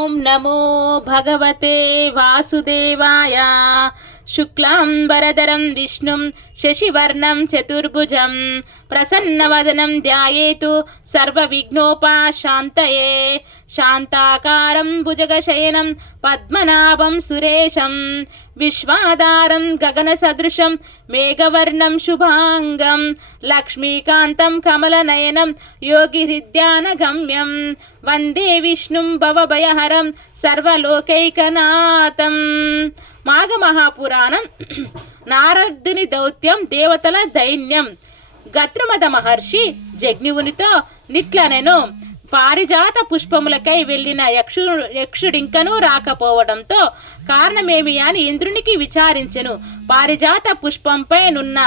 ఓం నమో భగవతే వాసుదేవాయ. శుక్లాంబరధరం విష్ణుం శశివర్ణం చతుర్భుజం ప్రసన్నవదనం ధ్యాయేతు సర్వవిఘ్నోపశాంతయే. శాంతాకారం భుజగశయనం పద్మనాభం సురేశం విశ్వాధారం గగనసదృశం మేఘవర్ణం శుభాంగం లక్ష్మీకాంతం కమలనయనం యోగిహృద్యానగమ్యం వందే విష్ణుం భవభయహరం సర్వలోకైకనాథం. మాఘమహాపురాణం. నారదుని దౌత్యం, దేవతల దైన్యం. గత్రుమద మహర్షి జగ్నివునితో నిట్లనెను. పారిజాత పుష్పములకై వెళ్ళిన యక్షుడింకనూ రాకపోవడంతో కారణమేమి అని ఇంద్రునికి విచారించెను. పారిజాత పుష్పంపై నున్న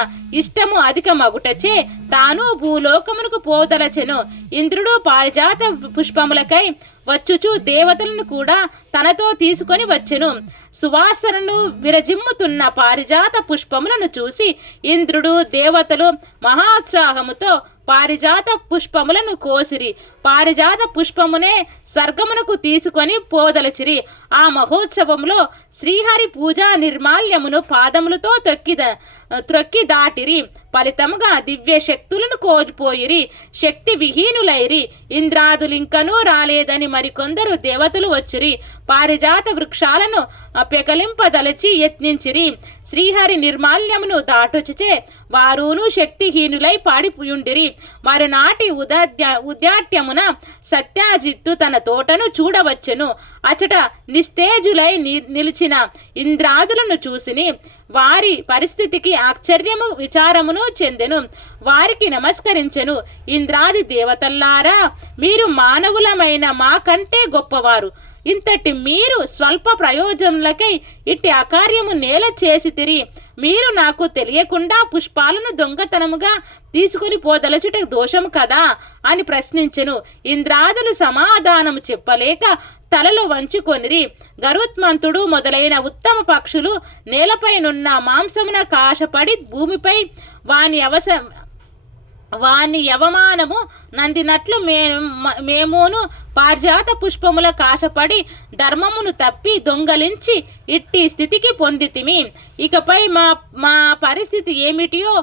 ఇష్టము అధికమగుటచే తాను భూలోకమునకు పోదలచెను. ఇంద్రుడు పారిజాత పుష్పములకై వచ్చుచు దేవతలను కూడా తనతో తీసుకొని వచ్చెను. సువాసనను విరజిమ్ముతున్న పారిజాత పుష్పములను చూసి ఇంద్రుడు, దేవతలు మహోత్సాహముతో పారిజాత పుష్పములను కోసిరి. పారిజాత పుష్పమునే స్వర్గమునకు తీసుకొని పోదలచిరి. ఆ మహోత్సవంలో శ్రీహరి పూజా నిర్మాల్యమును పాదములతో త్రొక్కి దాటిరి. ఫలితముగా దివ్య శక్తులను కోల్పోయిరి. శక్తి విహీనులైరి. ఇంద్రాదులింకనూ రాలేదని మరికొందరు దేవతలు వచ్చిరి. పారిజాత వృక్షాలను పెకలింపదలచి యత్నించిరి. శ్రీహరి నిర్మాల్యమును దాటుచే వారును శక్తిహీనులై పాడియుండిరి. మరునాటి ఉదాట్యమున సత్యాజిత్తు తన తోటను చూడవచ్చెను. అచట నిస్తేజులై నిలిచిన ఇంద్రాదులను చూసిని. వారి పరిస్థితికి ఆశ్చర్యము విచారమును చెందెను. వారికి నమస్కరించెను. ఇంద్రాది దేవతల్లారా, మీరు మానవులమైన మాకంటే గొప్పవారు. ఇంతటి మీరు స్వల్ప ప్రయోజనలకై ఇట్టి అకార్యము నేల చేసితిరి. మీరు నాకు తెలియకుండా పుష్పాలను దొంగతనముగా తీసుకుని పోదలచుట దోషము కదా అని ప్రశ్నించెను. ఇంద్రాదులు సమాధానము చెప్పలేక తలలు వంచుకొనిరి. గరుత్మంతుడు మొదలైన ఉత్తమ పక్షులు నేలపైనున్న మాంసమున కాశపడి భూమిపై వాని యవమానము నందినట్లు మేమును పారిజాత పుష్పముల కాశపడి ధర్మమును తప్పి దొంగలించి ఇట్టి స్థితికి పొందితిమి. ఇకపై మా పరిస్థితి ఏమిటియో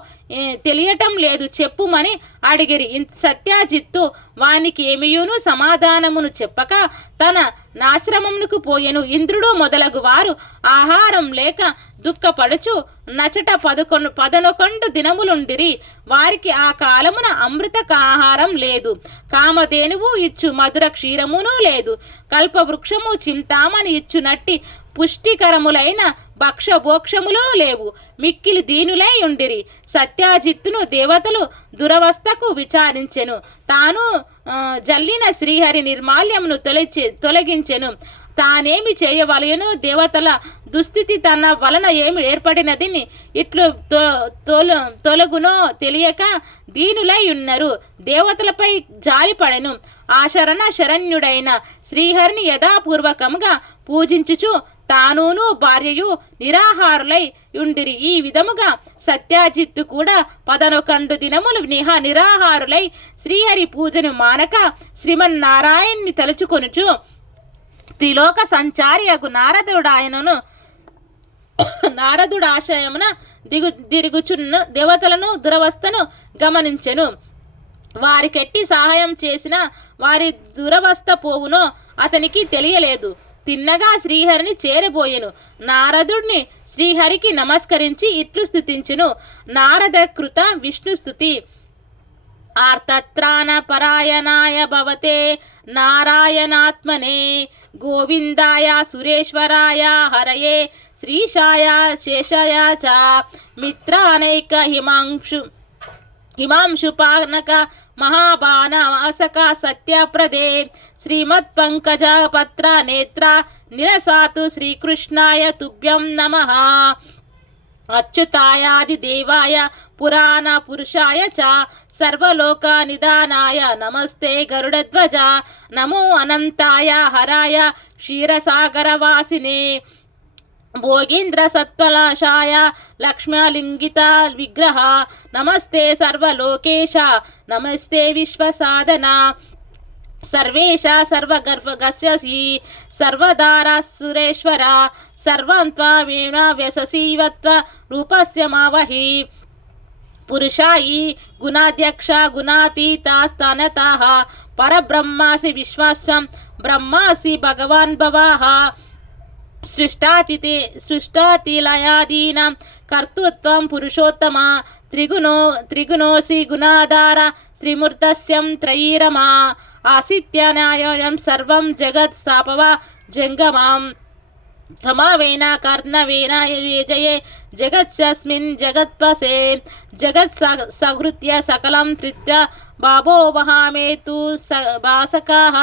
తెలియటం లేదు, చెప్పుమని అడిగిరి. సత్యాజిత్తు వానికి ఏమియును సమాధానమును చెప్పక తన నాశ్రమమునకు పోయెను. ఇంద్రుడు మొదలగు వారు ఆహారం లేక దుఃఖపడుచు నచట 11 దినములుండిరి. వారికి ఆ కాలమున అమృత ఆహారం లేదు, కామధేనువు ఇచ్చు మధుర క్షీరమును లేదు, కల్పవృక్షము చింతామణి ఇచ్చునట్టి పుష్టికరములైన భక్షభోక్షములు లేవు. మిక్కిలి దీనులై ఉండిరి. సత్యాజిత్తును దేవతలు దురవస్థకు విచారించెను. తాను జల్లిన శ్రీహరి నిర్మాల్యమును తొలగించెను. తానేమి చేయవలయను? దేవతల దుస్థితి తన వలన ఏమి ఏర్పడినదిని ఇట్లు తొలగునో తెలియక దీనులై ఉన్నారు. దేవతలపై జాలిపడెను. ఆ శరణ్యుడైన శ్రీహరిని యథాపూర్వకముగా పూజించుచు తానును భార్యయు నిరాహారులై ఉండిరి. ఈ విధముగా సత్యాజిత్తు కూడా 11 దినములు నిరాహారులై శ్రీహరి పూజను మానక శ్రీమన్నారాయణ్ణి తలుచుకొనుచు త్రిలోక సంచారి అగు నారదుడు ఆశయమున దిరుగుచున్న దేవతలను దురవస్థను గమనించెను. వారికెట్టి సహాయం చేసిన వారి దురవస్థ పోవునో అతనికి తెలియలేదు. తిన్నగా శ్రీహరిని చేరబోయెను. నారదుడిని శ్రీహరికి నమస్కరించి ఇట్లు స్తుతించెను. నారద కృత విష్ణు స్తుతి. ఆర్తత్రాణ పరాయణాయ భవతే నారాయణాత్మనే గోవిందాయ సురేశ్వరాయ హరయే శ్రీశాయ శేషాయ చ మిత్రానైక హిమాంశుపానక మహాబాణ వాసక సత్యప్రదే శ్రీమత్పంకజ పత్ర నేత్ర నిరసాతు శ్రీకృష్ణాయ తుభ్యం నమః. అచ్యుతాయాది దేవాయ పురాణ పురుషాయ చ సర్వలోక నిదానాయ నమస్తే గరుడధ్వజ. నమో అనంతాయ హరాయ క్షీరసాగరవాసినే భోగీంద్ర సత్పలాశాయ లక్ష్మలింగిత విగ్రహ. నమస్తే సర్వలోకేశ నమస్తే విశ్వసాధన. సర్వేషా సర్వగర్భగస్యసి సర్వదారాసురేశ్వర సర్వం త్వమేవ వ్యససీవత్వ రూపస్య మావహి పురుషాయి గుణాధ్యక్ష గుణాతీతాస్తనతః పరబ్రహ్మాసి విశ్వాస్వం బ్రహ్మాసి భగవాన్ భవాః సృష్టాతిలయాదీనాం కర్తృత్వం పురుషోత్తమ త్రిగుణోసి గుణాధార త్రిమూర్తస్యం త్రయీరమా ఆసిత్యనాయం సర్వం జగత్ స్థాపవ జంగమాం సమావేన కర్ణవేన విజయే జగత్స్మిన్ జగత్పసే జగత్ సహృత్య సకలం త్రిత్య బాబో వహామేతు భాసకాః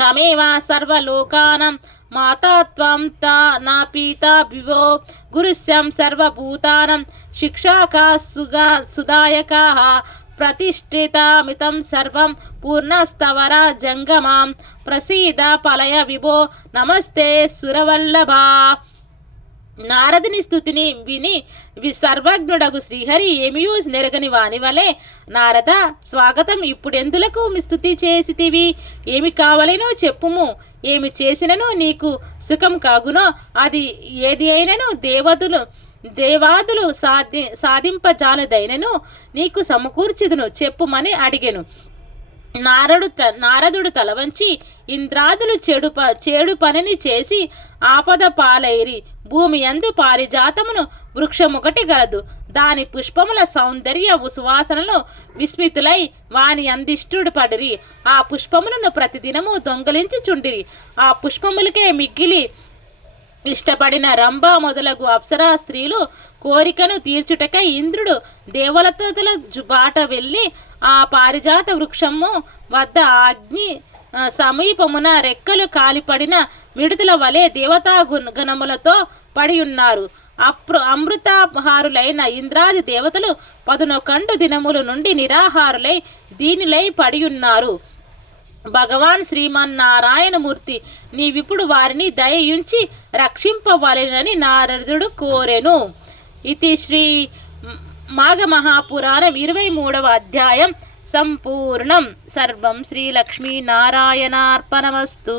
తమేవ సర్వలోకానాం మాతా త్వం నా పీతా వివో గురుస్యం సర్వభూతానాం శిక్షకా సుదాయకాః ప్రతిష్ఠితామితం సర్వం పూర్ణస్తవర జంగమాం ప్రసీద పలయ విభో నమస్తే సురవల్లభా. నారదుని స్తుతిని విని సర్వజ్ఞుడగు శ్రీహరి ఏమియూ నెరగని వాని వలె, నారద స్వాగతం, ఇప్పుడెందులకు స్తుతి చేసితివి? ఏమి కావలెనో చెప్పుము. ఏమి చేసినను నీకు సుఖం కాగునో అది ఏది అయినను దేవాదులు సాధింపజాలదైనను నీకు సమకూర్చుదును చెప్పుమని అడిగెను. నారదుడు తల వంచి, ఇంద్రాదులు చెడు పనిని చేసి ఆపద పాలైరి. భూమి యందు పారిజాతమును వృక్షమొకటి గలదు. దాని పుష్పముల సౌందర్య సువాసనలో విస్మితులై వాని అందిష్టుడు పడిరి. ఆ పుష్పములను ప్రతిదినము దొంగలించుచుండిరి. ఆ పుష్పములకే మిగిలి ఇష్టపడిన రంభ మొదలగు అప్సరా స్త్రీలు కోరికను తీర్చుటకై ఇంద్రుడు దేవలతల బాట వెళ్ళి ఆ పారిజాత వృక్షము వద్ద అగ్ని సమీపమున రెక్కలు కాలిపడిన మిడుతల వలె దేవతా గణములతో పడి ఉన్నారు. అమృతాహారులైన ఇంద్రాది దేవతలు 11 దినముల నుండి నిరాహారులై దీనిలై పడి ఉన్నారు. భగవాన్ శ్రీమన్నారాయణమూర్తి నీవిప్పుడు వారిని దయయుంచి రక్షింపవలెనని నారదుడు కోరెను. ఇది శ్రీ మాఘమహాపురాణం 23వ అధ్యాయం సంపూర్ణం. సర్వం శ్రీ లక్ష్మీనారాయణార్పణమస్తు.